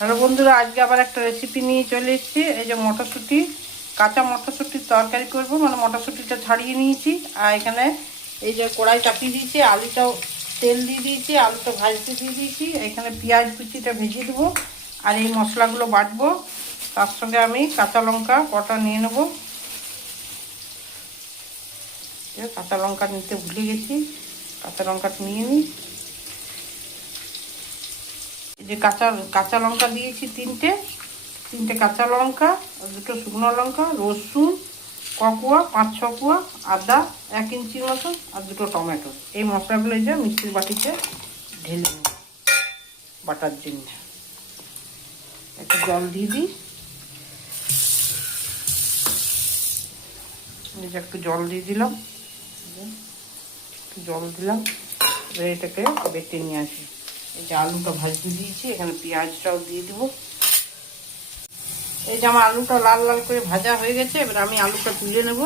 Hello বন্ধুরা, আজকে আবার একটা রেসিপি নিয়ে চলে এসেছি। এই যে মটরশুঁটি, কাঁচা মটরশুঁটির তরকারি করব। মানে মটরশুঁটিটা ছাড়িয়ে নিয়েছি, আর এখানে এই যে কড়াই চাপিয়ে দিয়েছি, আলুটাও তেল দিয়ে দিয়েছি, আলুটা ভাজতে দিয়ে দিয়েছি। এখানে পেঁয়াজ কুচিটা ভেজে দেবো, আর এই মশলাগুলো বাটবো। তার সঙ্গে আমি কাঁচা লঙ্কা কটা নিয়ে নেবো। কাঁচা লঙ্কা নিতে ভুলে গেছি, কাঁচা লঙ্কাটা নিয়ে নিই। এই যে কাঁচা কাঁচা লঙ্কা দিয়েছি তিনটে কাঁচা লঙ্কা, আর দুটো শুকনো লঙ্কা, রসুন ককুয়া 5-6 কুয়া, আদা 1 ইঞ্চির মতো, আর দুটো টমেটো। এই মশলাগুলো এই যে মিক্সির বাটিতে ঢেলে নেব বাটার জন্য। একটু জল দিয়ে দিই, এই যে একটু জল দিয়ে দিলাম, একটু জল দিলাম। এবার এটাকে বেটে নিয়ে আসি। এই যে আলুটা ভাজতে দিয়েছি, এখানে পেঁয়াজটাও দিয়ে দেবো। এই যে আমার আলুটা লাল লাল করে ভাজা হয়ে গেছে। এবার আমি আলুটা তুলে নেব।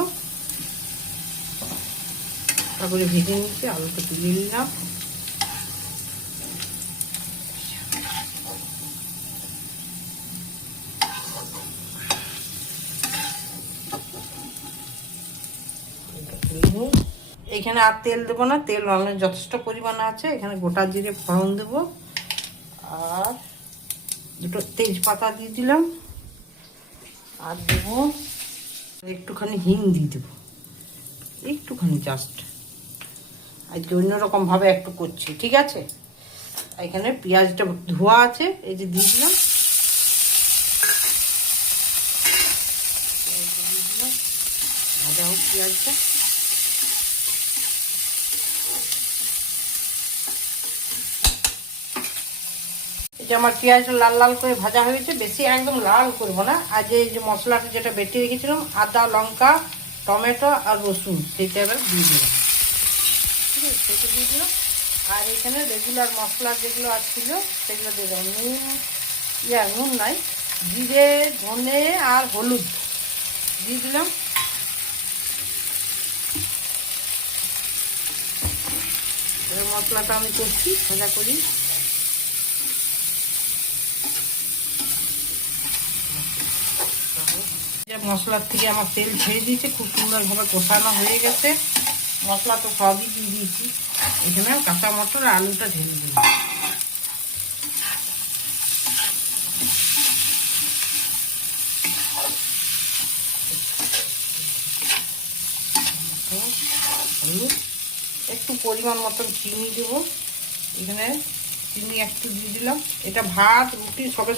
তারপরে ভেজে নিচ্ছি, আলুটা তুলে নিলাম। এখানে আর তেল দেবো না, তেল অনেক যথেষ্ট পরিমাণে আছে। এখানে গোটা জিরে ফোড়ন দেবো, আর দুটো তেজপাতা দিয়ে দিলাম, আর দেবো একটুখানি হিং দিয়ে দেবো, একটুখানি জাস্ট। আজকে অন্যরকমভাবে একটু করছি, ঠিক আছে। এখানে পেঁয়াজটা ধোয়া আছে, এই যে দিয়ে দিলাম। ভাজা হোক পেঁয়াজটা। এটা আমার পেঁয়াজটা লাল লাল করে ভাজা হয়েছে, বেশি একদম লাল করবো না। আর যে মশলাটা যেটা বেটে রেখেছিলাম, আদা লঙ্কা টমেটো আর রসুন, সেইটা এবার দিয়ে দিলাম, ঠিক আছে। সেটা দিয়ে দিলাম। আর এখানে রেগুলার মশলা যেগুলো ছিল সেগুলো দিয়ে দেবো। নুন নাই, জিরে ধনে আর হলুদ দিয়ে দিলাম। এবার মশলাটা আমি করছি, ভাজা করি। মশলার থেকে আমার তেল ছেড়ে দিয়েছে, খুব সুন্দরভাবে কষানো হয়ে গেছে। মশলা তো সবই দিয়ে দিয়েছি। এখানে কাঁচা মটর আর আলুটা ঢেলে দিলাম। একটু পরিমাণ মতন চিনি দেবো, এখানে চিনি একটু দিয়ে দিলাম। এটা ভাত রুটি সবের